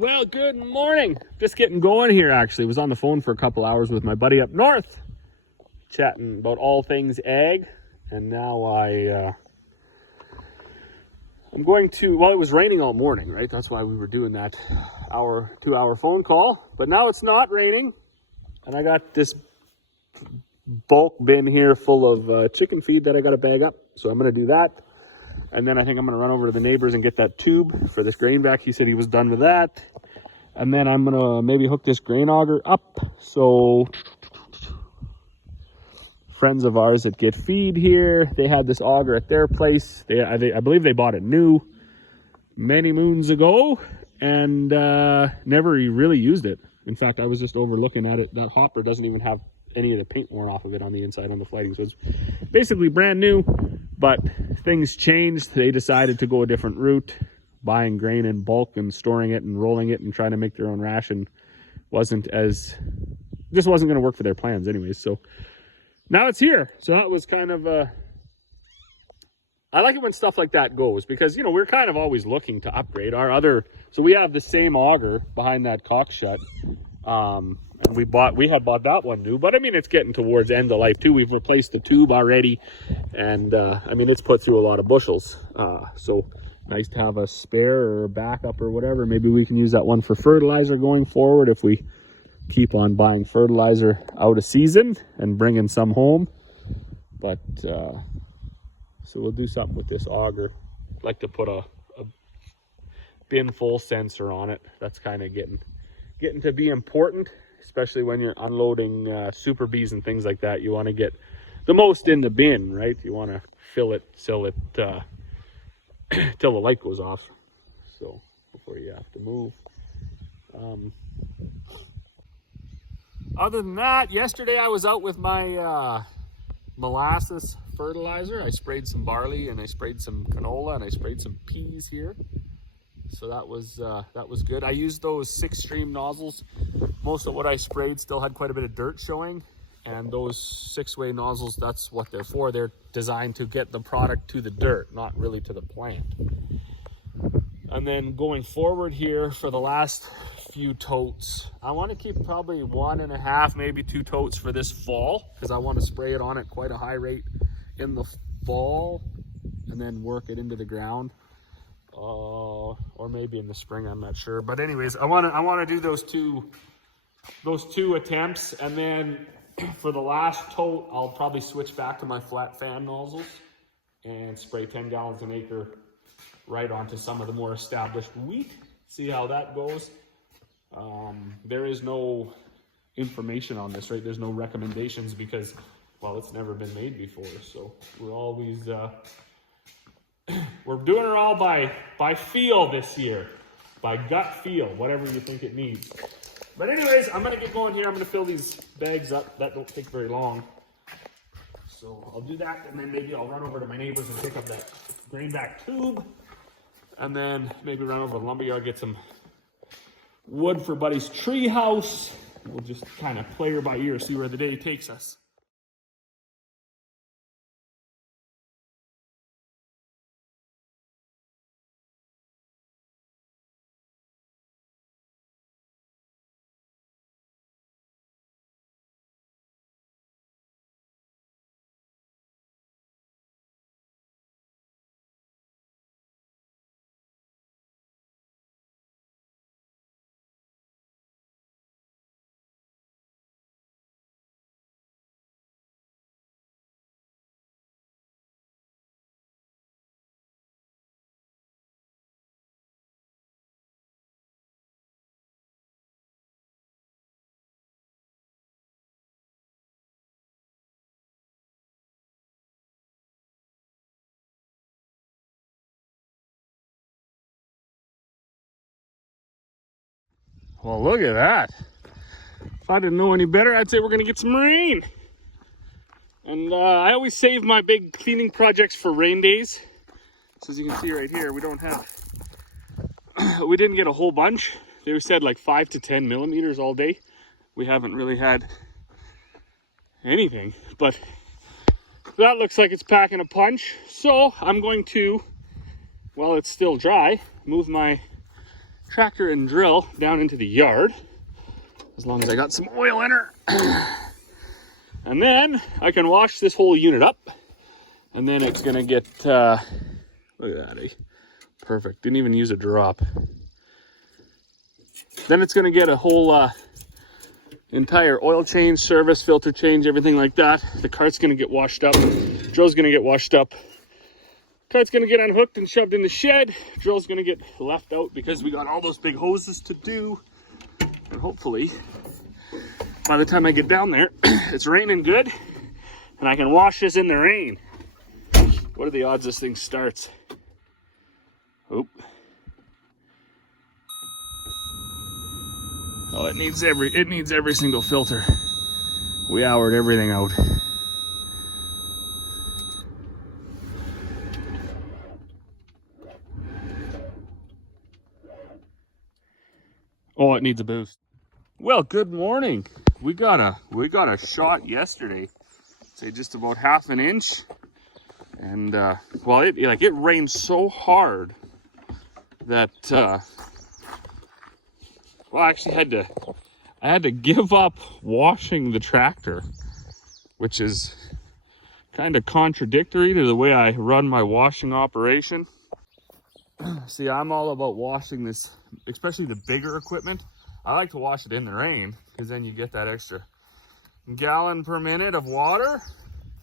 Well, good morning. Just getting going here, actually. Was on the phone for a couple hours with my buddy up north, chatting about all things ag. And now I'm going to, well, it was raining all morning, right? That's why we were doing that 2-hour phone call. But now it's not raining. And I got this bulk bin here full of chicken feed that I got to bag up. So I'm going to do that. And then I think I'm going to run over to the neighbors and get that tube for this grain back. He said he was done with that. And then I'm going to maybe hook this grain auger up. So friends of ours that get feed here, they had this auger at their place. I believe they bought it new many moons ago and never really used it. In fact, I was just overlooking at it. That hopper doesn't even have any of the paint worn off of it on the inside on the flighting. So it's basically brand new, but things changed. They decided to go a different route, buying grain in bulk and storing it and rolling it and trying to make their own ration wasn't going to work for their plans anyways. So now it's here. So that was kind of I like it when stuff like that goes because, you know, we're kind of always looking to upgrade our other. So we have the same auger behind that cock shut. And we had bought that one new, but I mean, it's getting towards end of life too. We've replaced the tube already. And I mean, it's put through a lot of bushels. So nice to have a spare or a backup or whatever. Maybe we can use that one for fertilizer going forward if we keep on buying fertilizer out of season and bringing some home. But so we'll do something with this auger. I'd like to put a bin full sensor on it. That's kind of getting to be important, especially when you're unloading super bees and things like that. You want to get the most in the bin, right? You want to fill it till the light goes off, so before you have to move. Other than that, yesterday I was out with my molasses fertilizer. I sprayed some barley and I sprayed some canola and I sprayed some peas here. So that was good. I used those 6-stream nozzles. Most of what I sprayed still had quite a bit of dirt showing. And those 6-way nozzles, that's what they're for. They're designed to get the product to the dirt, not really to the plant. And then going forward here for the last few totes, I want to keep probably 1.5, maybe 2 totes for this fall, because I want to spray it on at quite a high rate in the fall and then work it into the ground. Or maybe in the spring, I'm not sure. But anyways, I want to do those two attempts, and then for the last tote, I'll probably switch back to my flat fan nozzles and spray 10 gallons an acre right onto some of the more established wheat. See how that goes. There is no information on this, right? There's no recommendations because, well, it's never been made before. So we're always we're doing it all by feel this year, by gut feel, whatever you think it needs. But anyways, I'm going to get going here. I'm going to fill these bags up. That don't take very long. So I'll do that, and then maybe I'll run over to my neighbors and pick up that grainback tube. And then maybe run over to the lumberyard, get some wood for Buddy's tree house. We'll just kind of play her by ear, see where the day takes us. Well, look at that. If I didn't know any better, I'd say we're going to get some rain. And I always save my big cleaning projects for rain days. So as you can see right here, we didn't get a whole bunch. They said like 5 to 10 millimeters all day. We haven't really had anything, but that looks like it's packing a punch. So I'm going to, while it's still dry, move my tractor and drill down into the yard, as long as I got some oil in her. And then I can wash this whole unit up, and then it's gonna get, look at that, eh? Perfect, didn't even use a drop. Then it's gonna get a whole entire oil change, service, filter change, everything like that. The cart's gonna get washed up, drill's gonna get washed up. Cart's gonna get unhooked and shoved in the shed. Drill's gonna get left out because we got all those big hoses to do. And hopefully, by the time I get down there, it's raining good and I can wash this in the rain. What are the odds this thing starts? Oop. Oh, it needs every single filter. We houred everything out. Oh, it needs a boost. Well, good morning. We got a shot yesterday. Say just about half an inch. And well, it rained so hard that well, I actually had to give up washing the tractor, which is kind of contradictory to the way I run my washing operation. See, I'm all about washing this, especially the bigger equipment. I like to wash it in the rain because then you get that extra gallon per minute of water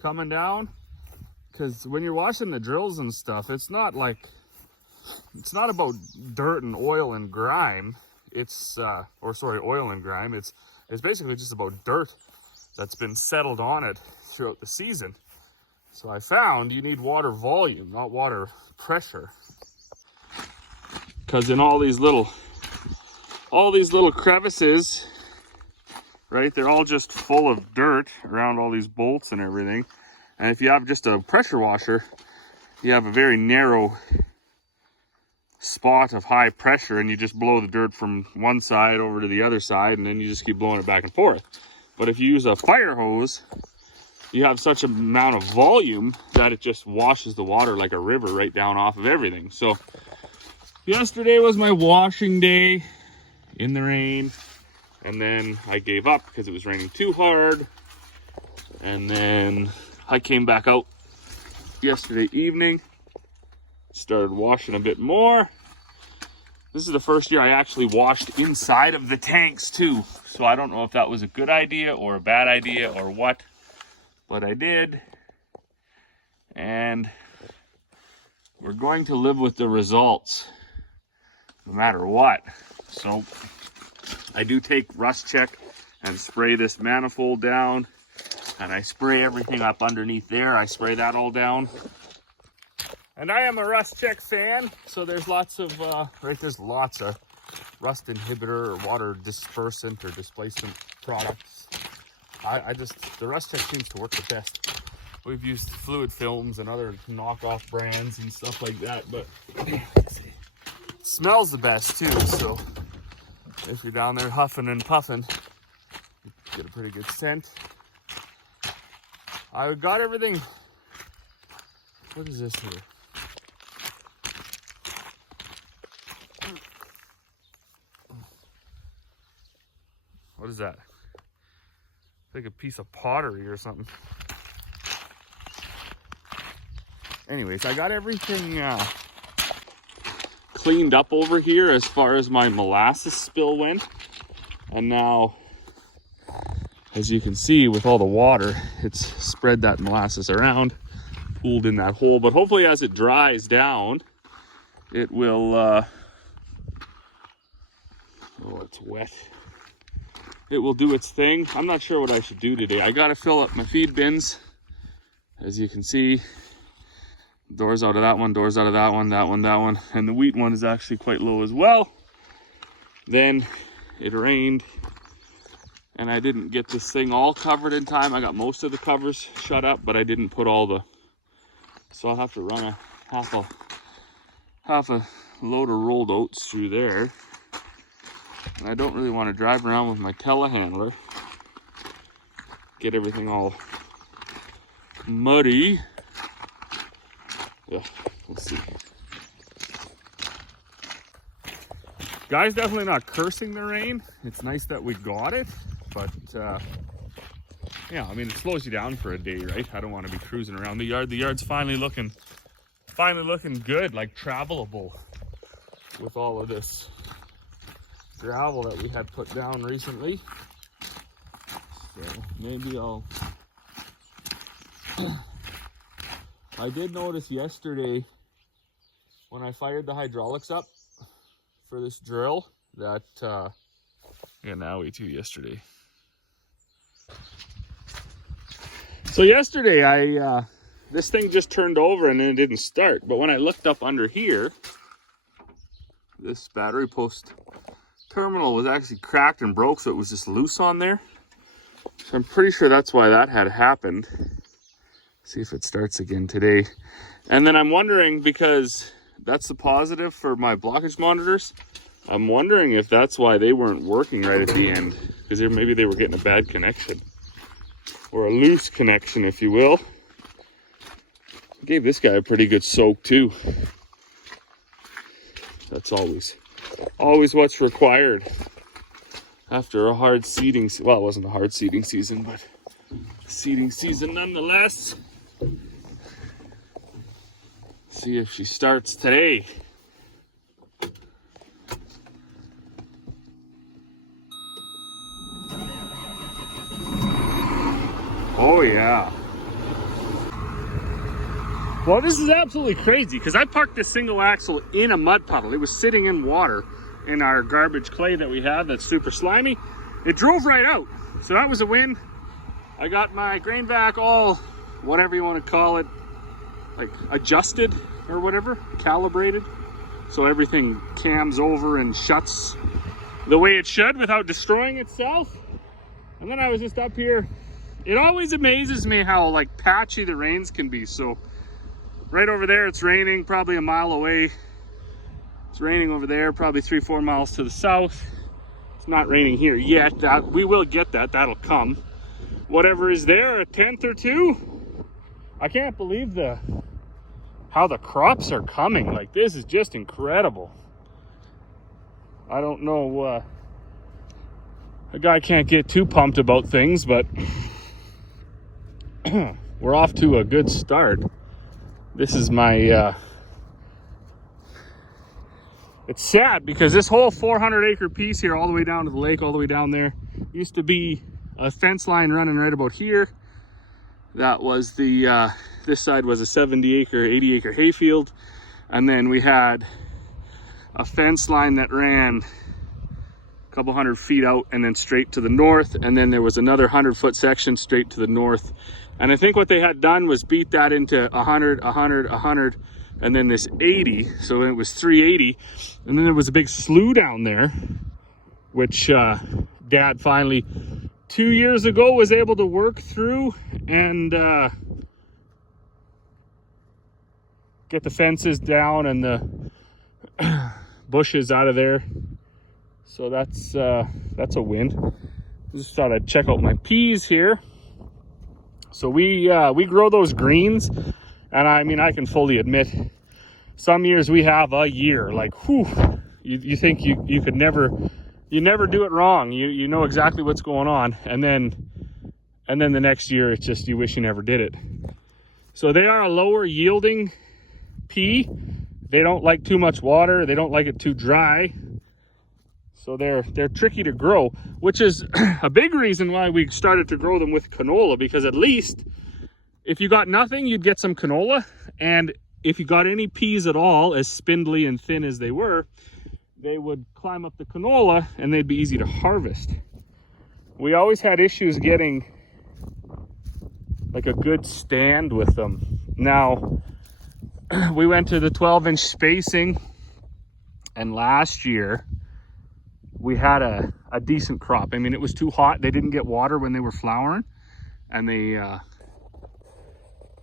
coming down. Because when you're washing the drills and stuff, it's not about dirt and oil and grime. It's oil and grime. It's basically just about dirt that's been settled on it throughout the season. So I found you need water volume, not water pressure. Because in all these little crevices, right, they're all just full of dirt around all these bolts and everything. And if you have just a pressure washer, you have a very narrow spot of high pressure, and you just blow the dirt from one side over to the other side, and then you just keep blowing it back and forth. But if you use a fire hose, you have such an amount of volume that it just washes the water like a river right down off of everything. So yesterday was my washing day in the rain, and then I gave up because it was raining too hard. And then I came back out yesterday evening, started washing a bit more. This is the first year I actually washed inside of the tanks too. So I don't know if that was a good idea or a bad idea or what, but I did. And we're going to live with the results no matter what. So I do take rust check and spray this manifold down, and I spray everything up underneath there. I spray that all down. And I am a rust check fan, so there's lots of rust inhibitor or water dispersant or displacement products. The rust check seems to work the best. We've used fluid films and other knockoff brands and stuff like that, but it smells the best too. So if you're down there huffing and puffing, you get a pretty good scent. I got everything. What is this here? What is that? It's like a piece of pottery or something. Anyways, I got everything cleaned up over here as far as my molasses spill went. And now, as you can see, with all the water, it's spread that molasses around, pooled in that hole. But hopefully as it dries down, it will, oh, it's wet. It will do its thing. I'm not sure what I should do today. I gotta fill up my feed bins. As you can see, doors out of that one, doors out of that one, that one, that one. And the wheat one is actually quite low as well. Then it rained and I didn't get this thing all covered in time. I got most of the covers shut up, but I didn't put all the, so I'll have to run half a load of rolled oats through there. And I don't really want to drive around with my telehandler, get everything all muddy. Ugh, let's see. Guy's definitely not cursing the rain. It's nice that we got it, but yeah, I mean, it slows you down for a day, right? I don't want to be cruising around the yard. The yard's finally looking good, like travelable with all of this gravel that we had put down recently. So maybe I did notice yesterday when I fired the hydraulics up for this drill that, yeah, now we too yesterday. So yesterday this thing just turned over and then it didn't start. But when I looked up under here, this battery post terminal was actually cracked and broke, so it was just loose on there. So I'm pretty sure that's why that had happened. See if it starts again today. And then I'm wondering, because that's the positive for my blockage monitors, I'm wondering if that's why they weren't working right at the end, because maybe they were getting a bad connection, or a loose connection, if you will. Gave this guy a pretty good soak too. That's always what's required after a hard seeding. Well, it wasn't a hard seeding season, but seeding season nonetheless. See if she starts today. Oh yeah. Well, this is absolutely crazy because I parked this single axle in a mud puddle. It was sitting in water in our garbage clay that we have that's super slimy. It drove right out. So that was a win. I got my grain vac all, whatever you want to call it, like adjusted or whatever, calibrated. So everything cams over and shuts the way it should without destroying itself. And then I was just up here. It always amazes me how like patchy the rains can be. So right over there, it's raining probably a mile away. It's raining over there, probably 3-4 miles to the south. It's not raining here yet. We will get that, that'll come. Whatever is there, a tenth or two. I can't believe how the crops are coming. Like, this is just incredible. I don't know, a guy can't get too pumped about things, but we're off to a good start. This is my, it's sad because this whole 400-acre piece here, all the way down to the lake, all the way down there, used to be a fence line running right about here. That was the, this side was a 70-acre, 80-acre hayfield. And then we had a fence line that ran a couple 100 feet out and then straight to the north. And then there was another 100-foot section straight to the north. And I think what they had done was beat that into 100, 100, 100, and then this 80. So it was 380. And then there was a big slough down there, which Dad finally 2 years ago was able to work through and get the fences down and the bushes out of there. So that's a win. Just thought I'd check out my peas here. So we grow those greens, and I mean, I can fully admit, some years we have a year like, whew, you think you could never, you never do it wrong. You know exactly what's going on, and then the next year it's just you wish you never did it. So they are a lower yielding pea. They don't like too much water. They don't like it too dry. So they're tricky to grow, which is a big reason why we started to grow them with canola, because at least if you got nothing, you'd get some canola. And if you got any peas at all, as spindly and thin as they were, they would climb up the canola and they'd be easy to harvest. We always had issues getting like a good stand with them. Now, we went to the 12-inch spacing, and last year we had a decent crop. I mean, it was too hot. They didn't get water when they were flowering, and they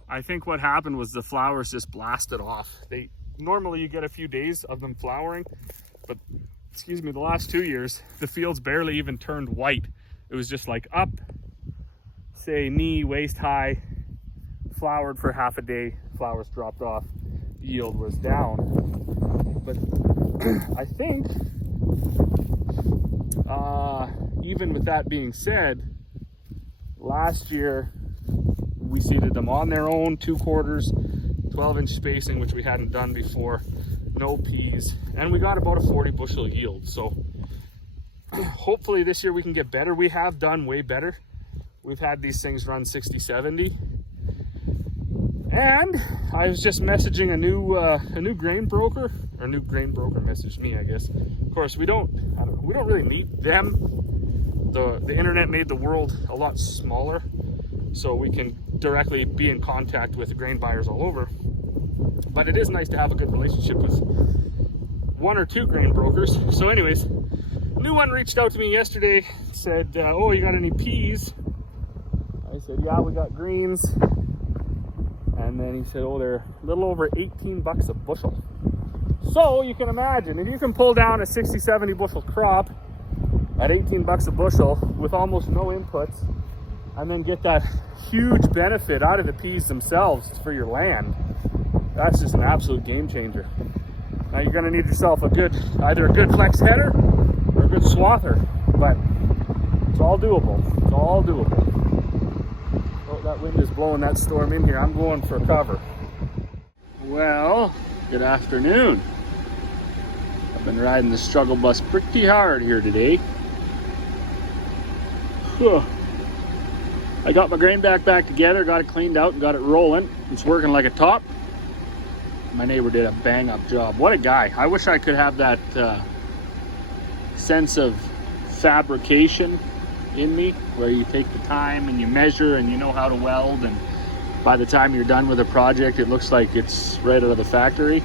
I think what happened was the flowers just blasted off. Normally you get a few days of them flowering, but excuse me, the last 2 years the fields barely even turned white. It was just like up, say knee, waist high, flowered for half a day, flowers dropped off, yield was down. But I think even with that being said, last year we seeded them on their own, 2 quarters, 12-inch spacing, which we hadn't done before, no peas, and we got about a 40 bushel yield. So hopefully this year we can get better. We have done way better. We've had these things run 60, 70. And I was just messaging a new grain broker, or new grain broker messaged me, I guess. Of course, we don't really need them. The internet made the world a lot smaller, so we can directly be in contact with grain buyers all over. But it is nice to have a good relationship with 1 or 2 grain brokers. So anyways, new one reached out to me yesterday, said, oh, you got any peas? I said, yeah, we got greens. And then he said, oh, they're a little over 18 bucks a bushel. So you can imagine, if you can pull down a 60, 70 bushel crop at 18 bucks a bushel with almost no inputs, and then get that huge benefit out of the peas themselves for your land, that's just an absolute game changer. Now you're gonna need yourself either a good flex header or a good swather, but it's all doable. It's all doable. Oh, that wind is blowing that storm in here. I'm going for cover. Well, good afternoon. I've been riding the struggle bus pretty hard here today. I got my grain back together, got it cleaned out and got it rolling. It's working like a top. My neighbor did a bang up job. What a guy. I wish I could have that sense of fabrication in me, where you take the time and you measure and you know how to weld, and by the time you're done with a project it looks like it's right out of the factory.